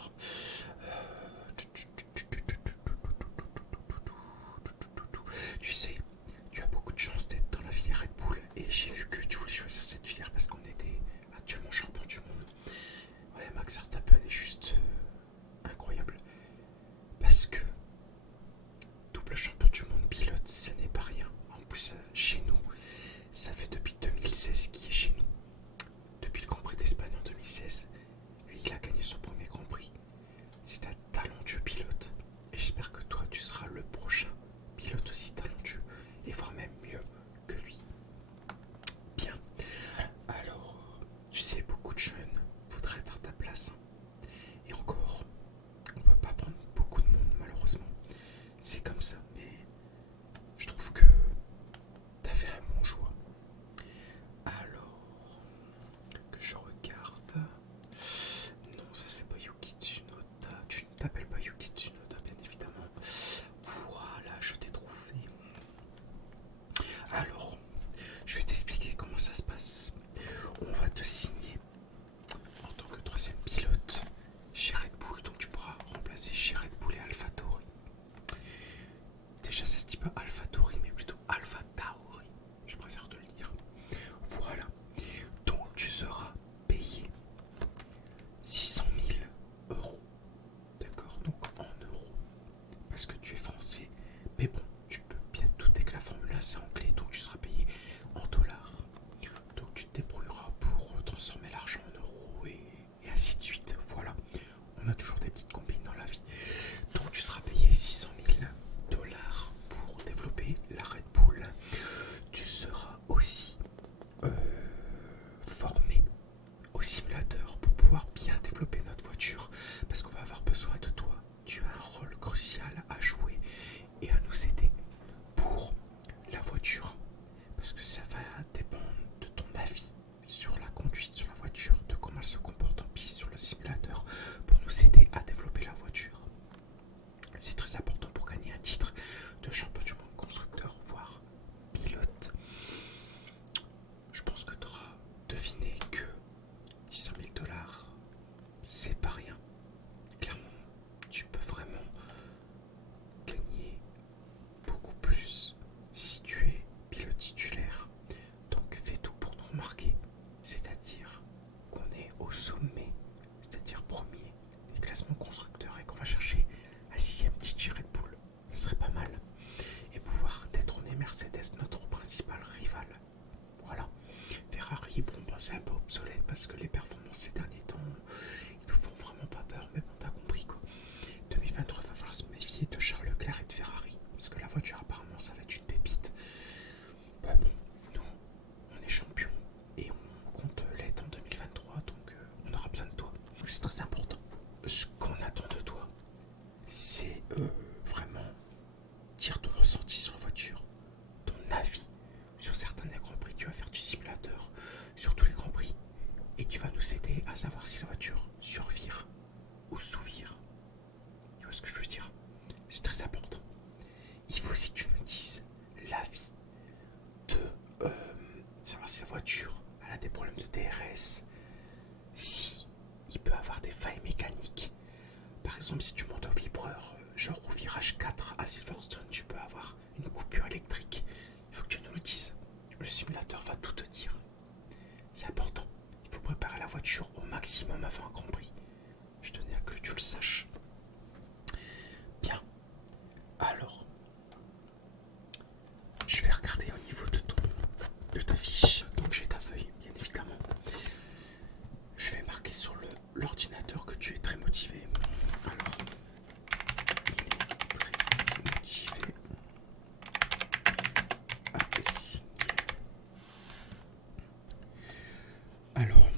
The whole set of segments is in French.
Alors, tu sais, tu as beaucoup de chance d'être dans la filière Red Bull et j'ai vu que tu voulais choisir cette filière parce qu'on était actuellement champion du monde. Ouais, Max Verstappen est juste incroyable parce que double champion du monde pilote, ce n'est pas rien. En plus, chez nous, ça fait depuis 2016 qu'il est chez nous. Depuis le Grand Prix d'Espagne en 2016, il a gagné son premier Grand Prix. C'est un talentueux pilote et j'espère que toi tu seras le prochain pilote aussi talentueux et voire même mieux que lui. Bien, alors tu sais, beaucoup de jeunes voudraient être à ta place et encore, on peut pas prendre beaucoup de monde malheureusement. C'est comme ça, mais je trouve que t'as fait un bon choix. Alors, que je regarde. Non, ça c'est pas Yuki Tsunoda. Tu ne t'appelles pas Yuki Tsunoda, bien évidemment. Voilà, je t'ai trouvé. Alors, je vais t'expliquer comment ça se passe. On va te signer en tant que troisième pilote chez Red Bull, donc tu pourras remplacer chez Red Bull et AlphaTauri. Déjà, ça se dit pas AlphaTauri, mais plutôt AlphaTauri. Je préfère te le dire. Voilà. Donc, tu seras payé 600 000 euros. D'accord, donc en euros. Parce que tu es français. Mais bon, tu peux bien te douter que la Formule 1 c'est anglais, donc tu seras payé en dollars. Donc tu te débrouilleras pour transformer l'argent en euros et ainsi de suite. Voilà, on a toujours des petites combines dans la vie. Donc tu seras payé 600 000 dollars pour développer la Red Bull. Tu seras aussi formé au simulateur pour pouvoir bien développer notre voiture parce qu'on va avoir besoin de toi. Tu as un rôle crucial à jouer et à nous aider pour la voiture parce que ça va dépendre de ton avis sur la conduite, sur la voiture, de comment elle se comporte en piste sur le simulateur pour nous aider à développer la voiture. C'est très important pour gagner un titre de champion du monde constructeur, voire pilote. Je pense que tu auras deviné que 600 000 dollars, c'est pas rien. Clairement, tu peux vraiment gagner beaucoup plus si tu es pilote titulaire. Donc fais tout pour nous remarquer, c'est-à-dire qu'on est au sommet, c'est-à-dire premier des classements constructeurs et qu'on va chercher un 6ème titre Red Bull. Ce serait pas mal. Et pouvoir détrôner Mercedes, notre principal rival. Voilà. Ferrari, bon, bah, c'est un peu obsolète parce que les performances ces derniers temps, ils nous font vraiment pas peur, mais bon, t'as compris quoi. 2023, va falloir se méfier de Charles Leclerc et de Ferrari, parce que la voiture, apparemment, ça va être une pépite. Bah bon, nous, on est champion et on compte l'être en 2023, donc on aura besoin de toi. C'est très important. Ce qu'on attend de toi, c'est vraiment dire ton ressenti sur la voiture, ton avis sur certains des grands prix. Tu vas faire du simulateur sur tous les grands prix et tu vas nous aider à savoir si la voiture survire ou sous-vire. Tu vois ce que je veux dire? C'est très important. Il faut aussi que tu nous dises l'avis de savoir si la voiture elle a des problèmes de DRS, si il peut avoir des failles mécaniques. Par exemple, si tu montes au vibreur, genre au virage 4 à Silverstone, tu peux avoir une coupure électrique. Il faut que tu nous le dises. Le simulateur va tout te dire. C'est important. Il faut préparer la voiture au maximum avant un Grand Prix. Je tenais à que tu le saches. Bien. Alors, je vais regarder au niveau de ta fiche. Donc j'ai ta feuille, bien évidemment. Je vais marquer sur l'ordinateur que tu es très motivé. Alors, il est très motivé à signer. Alors,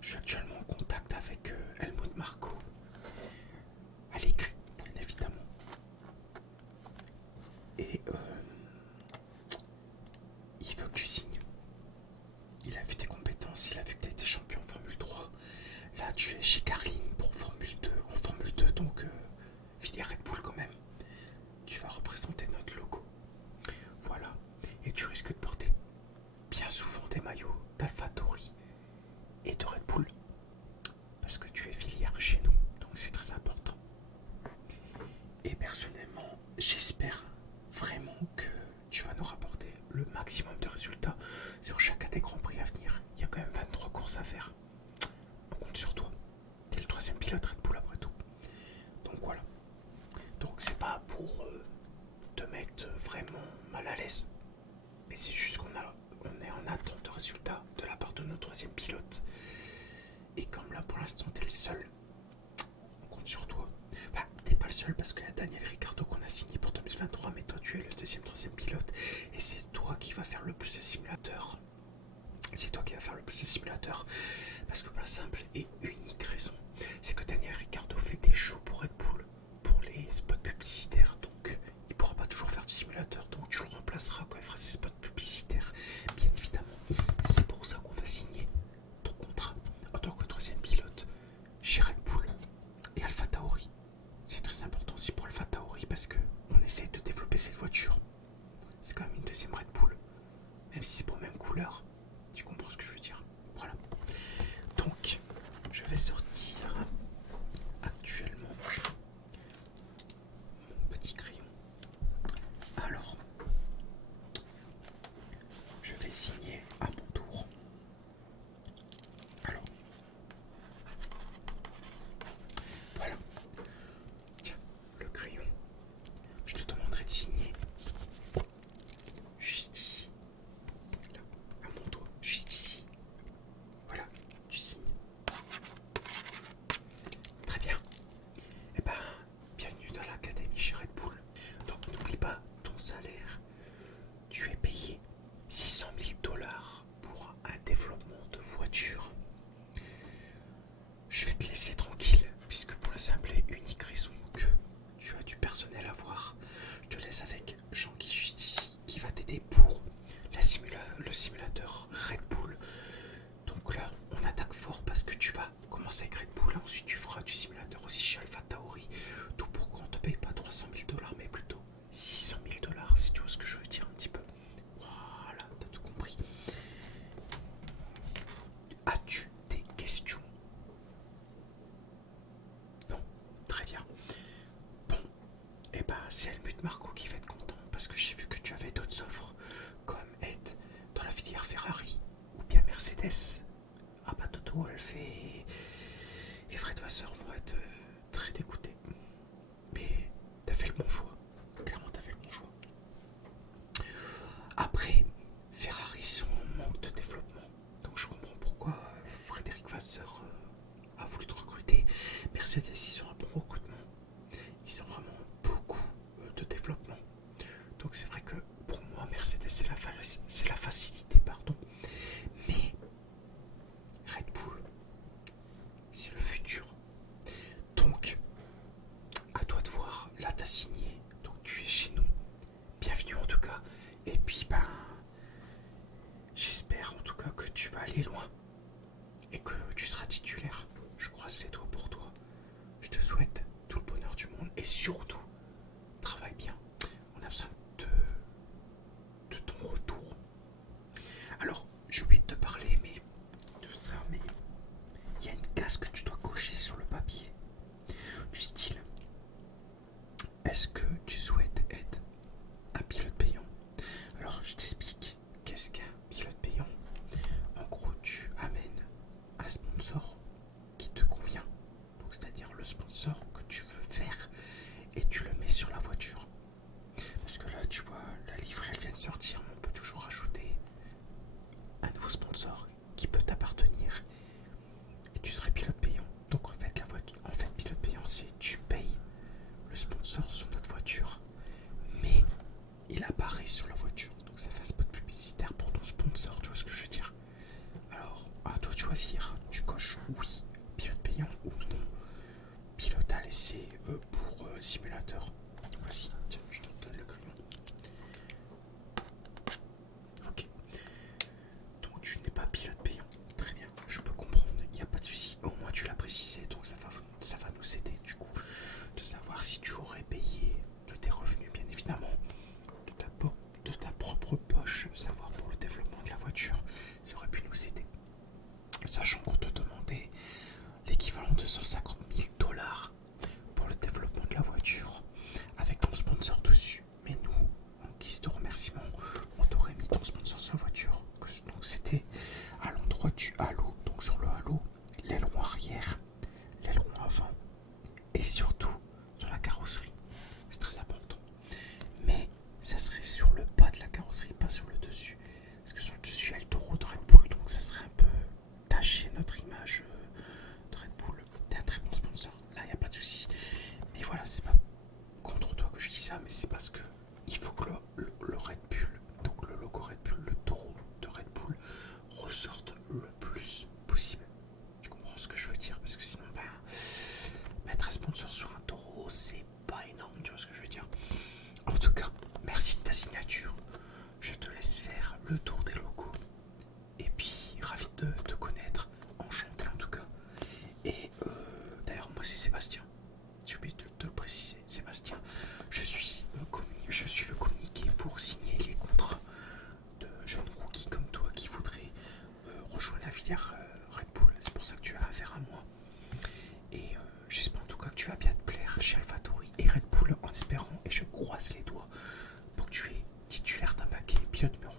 je suis actuellement en contact avec Helmut Marko, j'espère vraiment que tu vas nous rapporter le maximum de résultats sur chacun des grands prix à venir. Il y a quand même 23 courses à faire. On compte sur toi. T'es le troisième pilote Red Bull après tout. Donc voilà. Donc c'est pas pour te mettre vraiment mal à l'aise. Mais c'est juste on est en attente de résultats de la part de notre troisième pilote. Et comme là pour l'instant t'es le seul, on compte sur toi. Enfin, t'es pas le seul parce qu'il y a Daniel Ricciardo qu'on a signé pour 2023, mais toi tu es le deuxième, troisième pilote. Et c'est toi qui vas faire le plus de simulateurs. C'est toi qui vas faire le plus de simulateurs. Parce que pour la simple et unique raison, c'est que Daniel Ricciardo fait des shows pour Red Bull, pour les spots publicitaires. Donc il pourra pas toujours faire du simulateur. Donc tu le remplaceras quand il fera ses spots publicitaires. Bien évidemment. C'est pour ça qu'on va signer ton contrat en tant que troisième pilote chez Red Bull et Alpha Tauri. C'est très important aussi pour Alpha Tauri parce qu'on essaie de développer cette voiture. C'est quand même une deuxième Red Bull. Même si c'est pour la même couleur. Tu comprends ce que je veux dire. Voilà. Donc, je vais sortir actuellement mon petit crayon. Alors, je vais signer à mon tour. Alors, voilà. Tiens, le crayon. Je te demanderai de signer juste ici. Là, à mon doigt, juste ici. Voilà, tu signes. Très bien. Eh ben, bienvenue dans l'académie chez Red Bull. Donc n'oublie pas ton salaire. Tu es payé 600 000 $ pour un développement de voiture. Je vais te laisser tranquille, puisque pour la simple et unique raison que tu as du personnel à voir, je te laisse avec Jean qui est juste ici, qui va t'aider pour le simulateur Red Bull. Donc là, on attaque fort parce que tu vas commencer avec Red Bull, ensuite tu feras du simulateur aussi chez Alpha Tauri. Tout pour qu'on ne te paye pas 300 000 $, mais plutôt 600 000 $, si tu vois ce que je veux dire un petit peu. Voilà, t'as tout compris. As-tu des questions? Non? Très bien. Bon, et ben c'est Helmut Marko qui va être content parce que j'ai vu que tu avais d'autres offres comme être dans la filière Ferrari ou bien Mercedes. Ah bah Toto Wolff et Fred Vasseur vont être très dégoûtés. Mais t'as fait le bon choix. Clairement t'as fait le bon choix. Après, Ferrari sont en manque de développement. Donc je comprends pourquoi Frédéric Vasseur a voulu te recruter. Mercedes, ils ont un bon recrutement. Ils ont vraiment beaucoup de développement. Donc c'est vrai que pour moi, Mercedes, c'est la facilité, pardon. Mais Red Bull, c'est le futur. Donc, à toi de voir. Là, t'as signé. Donc tu es chez nous. Bienvenue en tout cas. Et puis, ben, j'espère en tout cas que tu vas aller loin. Et que tu seras titulaire. Je croise les doigts pour toi. Je te souhaite tout le bonheur du monde. Et surtout, travaille bien. On a besoin de ton retour. Alors, j'ai oublié de te parler, mais tout ça, mais il y a une case que tu dois cocher sur le papier. Du style, est-ce que tu souhaites être un pilote payant? Alors, je t'explique. Qu'est-ce qu'un pilote payant? En gros, tu amènes un sponsor qui te convient. Donc, c'est-à-dire le sponsor que tu veux faire et tu le mets sur la voiture. Parce que là, tu vois, la livrée, elle vient de sortir, mais on peut toujours ajouter un nouveau sponsor qui peut t'appartenir et tu serais pilote payant. Donc en fait, pilote payant, c'est tu payes le sponsor sur notre voiture, mais il apparaît sur la voiture. Donc ça fait un spot publicitaire pour ton sponsor, tu vois ce que je veux dire? Alors, à toi de choisir. Tu coches oui, pilote payant ou non. Pilote à laisser pour simulateur. Voici, tiens, je te redonne le crayon. Ok. Donc tu n'es pas pilote payant. Très bien, je peux comprendre, il n'y a pas de souci. Au moins tu l'as précisé, donc ça va nous aider du coup de savoir si tu aurais payé de tes revenus, bien évidemment, de ta propre poche, savoir pour le développement de la voiture, ça aurait pu nous aider. Sachant qu'on te demandait l'équivalent de 150 000 $ pour le développement de la voiture avec ton sponsor dessus. et surtout sur la carrosserie. C'est très important. Mais ça serait sur le bas de la carrosserie, pas sur le dessus. Parce que sur le dessus, il y a le taureau de Red Bull, donc ça serait un peu tacher notre image de Red Bull. T'es un très bon sponsor, là, il n'y a pas de souci. Mais voilà, c'est pas contre toi que je dis ça, mais c'est parce que il faut que le Red Bull, donc le logo Red Bull, le taureau de Red Bull, ressorte le plus possible. Tu comprends ce que je veux dire? Parce que sinon, mettre un sponsor sur un taureau, c'est pas énorme, tu vois ce que je veux dire? En tout cas, merci de ta signature. Je te laisse faire le tour des locaux. Et puis, ravi de te connaître. Enchanté en tout cas. Et d'ailleurs, moi c'est Sébastien. J'ai oublié de le préciser. Sébastien. Je suis le communiqué pour signer les contrats de jeunes rookies comme toi qui voudraient rejoindre la filière Red Bull. C'est pour ça que tu as affaire à moi. Et j'espère en tout cas que tu vas bien te plaire chez AlphaTauri et Red Bull en espérant, et je croise les doigts pour que tu es titulaire d'un paquet pilote numéro